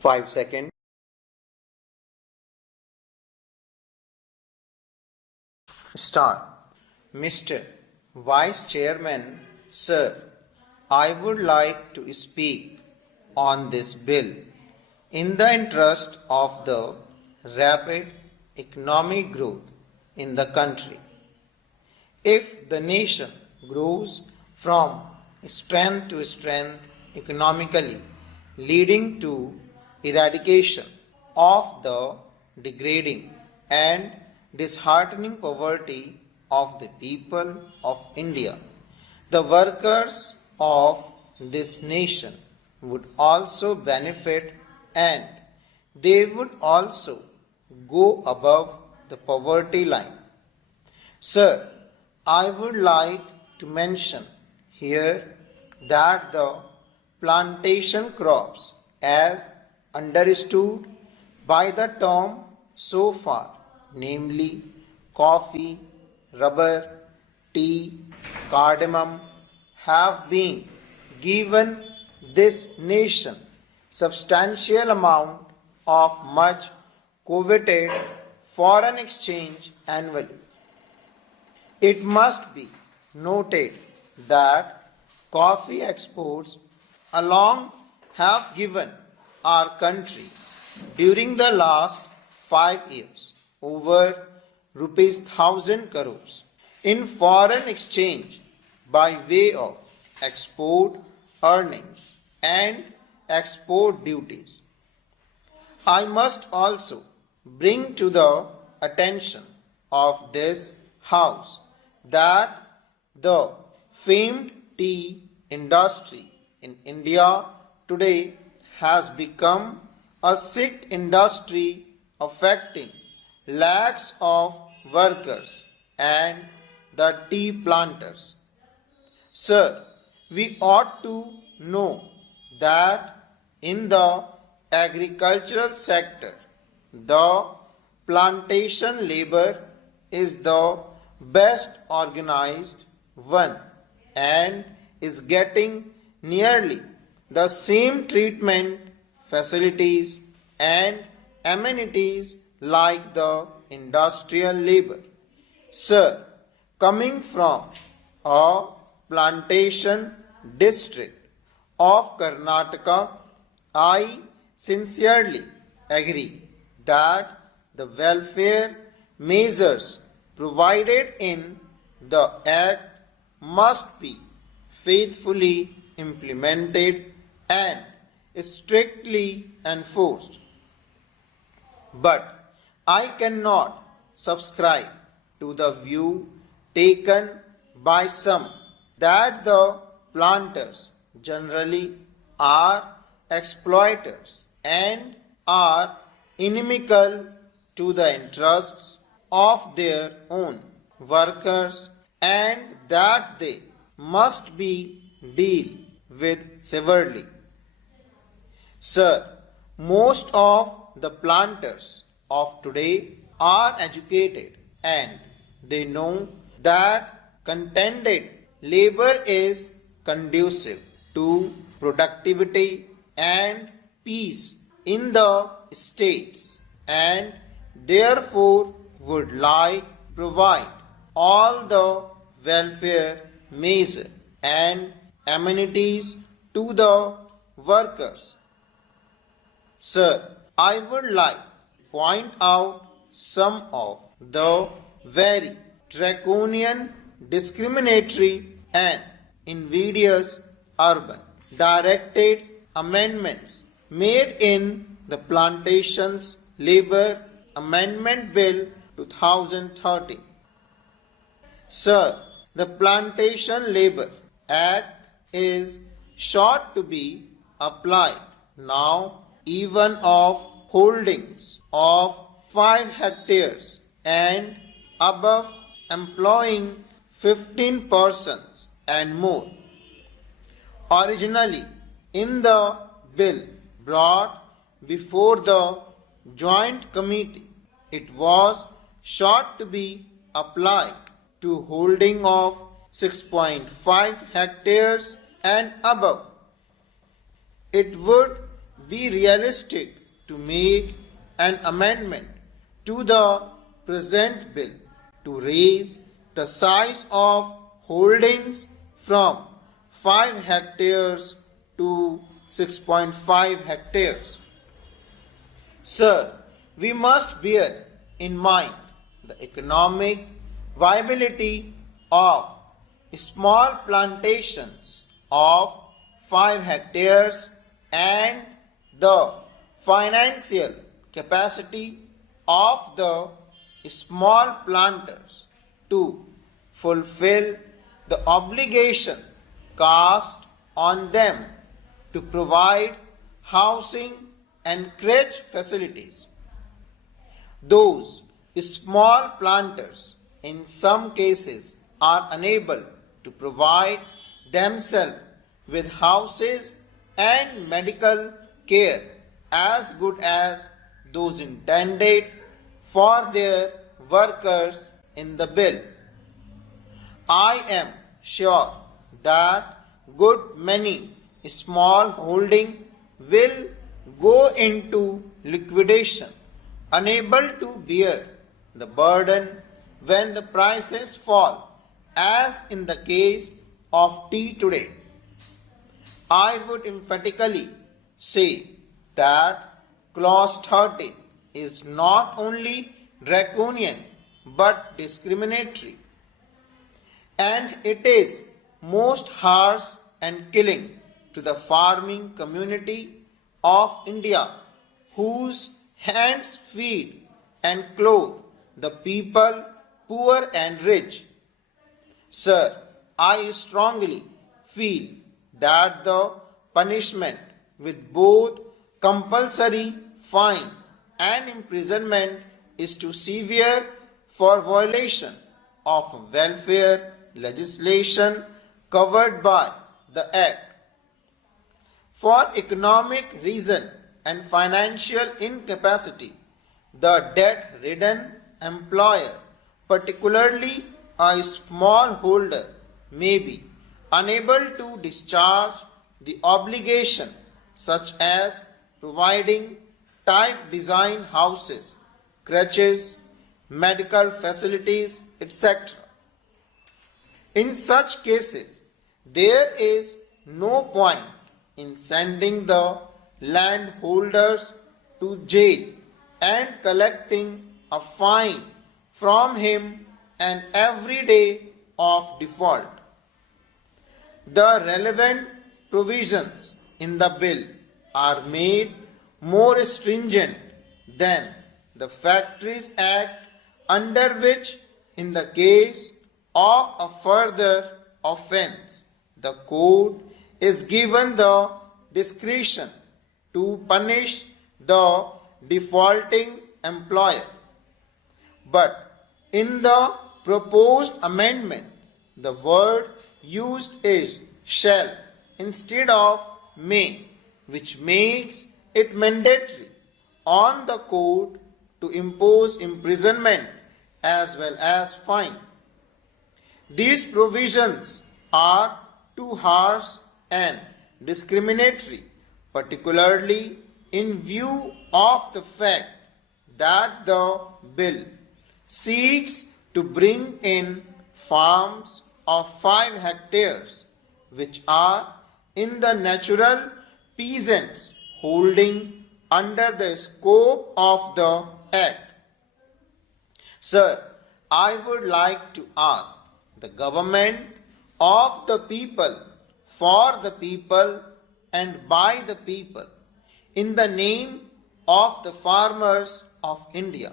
5 seconds. Start. Mr. Vice Chairman, Sir, I would like to speak on this bill in the interest of the rapid economic growth in the country. If the nation grows from strength to strength economically, leading to eradication of the degrading and disheartening poverty of the people of India, the workers of this nation would also benefit, and they would also go above the poverty line. Sir, I would like to mention here that the plantation crops, as understood by the term so far, namely coffee, rubber, tea, cardamom, have been given this nation substantial amount of much coveted foreign exchange annually. It must be noted that coffee exports alone have given our country during the last 5 years over rupees 1,000 crores in foreign exchange by way of export earnings and export duties. I must also bring to the attention of this House that the famed tea industry in India today has become a sick industry affecting lakhs of workers and the tea planters. Sir, we ought to know that in the agricultural sector, the plantation labor is the best organized one and is getting nearly the same treatment, facilities and amenities like the industrial labor. Sir, coming from a plantation district of Karnataka, I sincerely agree that the welfare measures provided in the Act must be faithfully implemented and strictly enforced. But I cannot subscribe to the view taken by some that the planters generally are exploiters and are inimical to the interests of their own workers, and that they must be dealt with severely. Sir, most of the planters of today are educated and they know that contented labor is conducive to productivity and peace in the states, and therefore would like provide all the welfare measures and amenities to the workers. Sir, I would like to point out some of the very draconian, discriminatory and invidious urban directed amendments made in the Plantations Labor Amendment Bill 2013. Sir, the Plantation Labor Act is sought to be applied now even of holdings of 5 hectares and above, employing 15 persons and more. Originally, in the bill brought before the Joint Committee, it was sought to be applied to holding of 6.5 hectares and above. It would be realistic to make an amendment to the present bill to raise the size of holdings from 5 hectares to 6.5 hectares. Sir, we must bear in mind the economic viability of small plantations of 5 hectares and the financial capacity of the small planters to fulfill the obligation cast on them to provide housing and crèche facilities. Those small planters in some cases are unable to provide themselves with houses and medical care as good as those intended for their workers in the bill. I am sure that good many small holding will go into liquidation, unable to bear the burden when the prices fall, as in the case of tea today. I would emphatically say that clause 13 is not only draconian but discriminatory, and it is most harsh and killing to the farming community of India, whose hands feed and clothe the people poor and rich. Sir, I strongly feel that the punishment with both compulsory fine and imprisonment is too severe for violation of welfare legislation covered by the Act. For economic reason and financial incapacity, the debt-ridden employer, particularly a small holder, may be unable to discharge the obligation, such as providing type design houses, crèches, medical facilities, etc. In such cases, there is no point in sending the landholders to jail and collecting a fine from him and every day of default. The relevant provisions in the bill are made more stringent than the Factories Act, under which, in the case of a further offence, the court is given the discretion to punish the defaulting employer. But in the proposed amendment, the word used is shall instead of may, which makes it mandatory on the court to impose imprisonment as well as fine. These provisions are too harsh and discriminatory, particularly in view of the fact that the bill seeks to bring in farms of 5 hectares, which are in the natural peasants' holding under the scope of the Act. Sir, I would like to ask the government of the people, for the people and by the people, in the name of the farmers of India,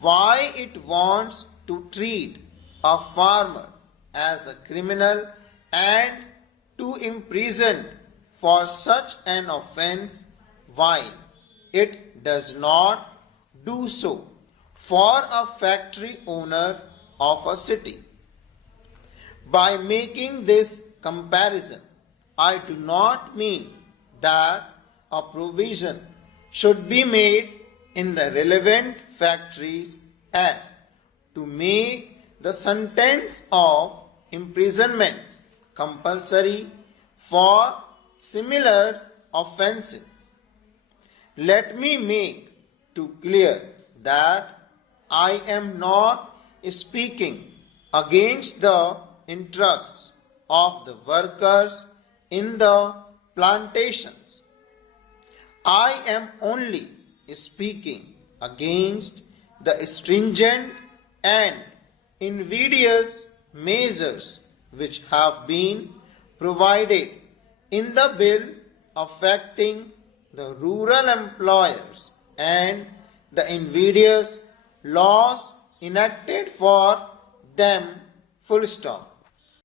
why it wants to treat a farmer as a criminal and to imprison for such an offence, while it does not do so for a factory owner of a city. By making this comparison, I do not mean that a provision should be made in the relevant Factories Act to make the sentence of imprisonment compulsory for similar offences. Let me make to clear that I am not speaking against the interests of the workers in the plantations. I am only speaking against the stringent and invidious measures which have been provided in the bill affecting the rural employers and the invidious laws enacted for them. Full stop.